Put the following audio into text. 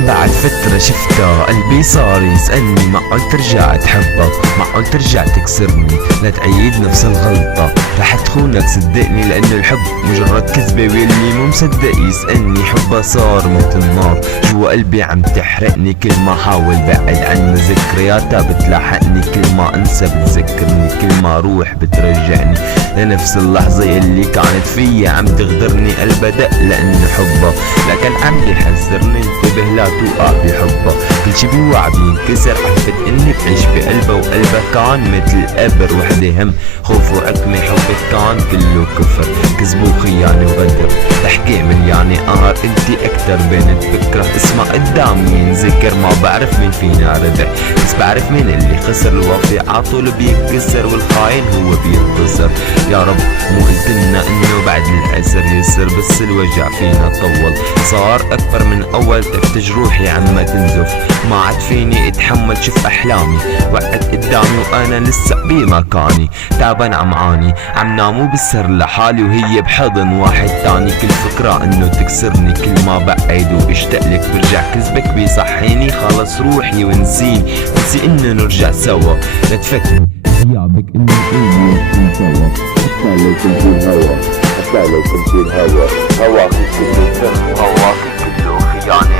من بعد فترة شفتها قلبي صار يسألني معقول ترجع تحبها، معقول ترجع تكسرني لا تعيد نفس الغلطة، رح تخونك صدقني لأن الحب مجرد كذبة، واللي مو مصدق يسألني حبها صار مثل النار جوا قلبي عم تحرقني، كل ما حاول بعد عنها ذكرياتها بتلاحقني، كل ما انسى بتذكرني، كل ما روح بترجعني لنفس اللحظة اللي كانت فيها عم تغدرني، قلبها دق لأن حبها لكن عم بيحذرني انتبه لا توقع بحبها، كل شي بيوعى بينكسر، عرفت اني بعيش بقلبها وقلبها كان مثل قبر وحدة هم خوف وعتمة، حبك كان كله كفر كذب وخيانة وغدر، تحكي مليانة قهر انتي اكتر بنت بكره اسمها قدامي ينذكر، ما بعرف مين فينا ربح بس بعرف مين اللي خسر، الوفي عطول بيتكسر والخاين هو بينتصر، يا رب مو قلتلنا انه بعد العسر يسر، بس الوجع فينا طول صار اكبر من اول، تفت جروحي عما تنزف، ما عاد فيني اتحمل شوف احلامي وقت قدامي وانا لسه بمكاني، تعبان عم عاني عم نامو بالسر لحالي وهي بحضن واحد تاني، كل فكرة انه تكسرني كل ما بعد واشتقلك برجع كذبك بيصحيني، خلص روحي ونسيني نسي انه نرجع سوا، لا تفكر غيابك انه قلبي سوا، حتى لو كنت الهوا، حتى لو كنت الهوا، هواك كله سر وهواك كله خيانة،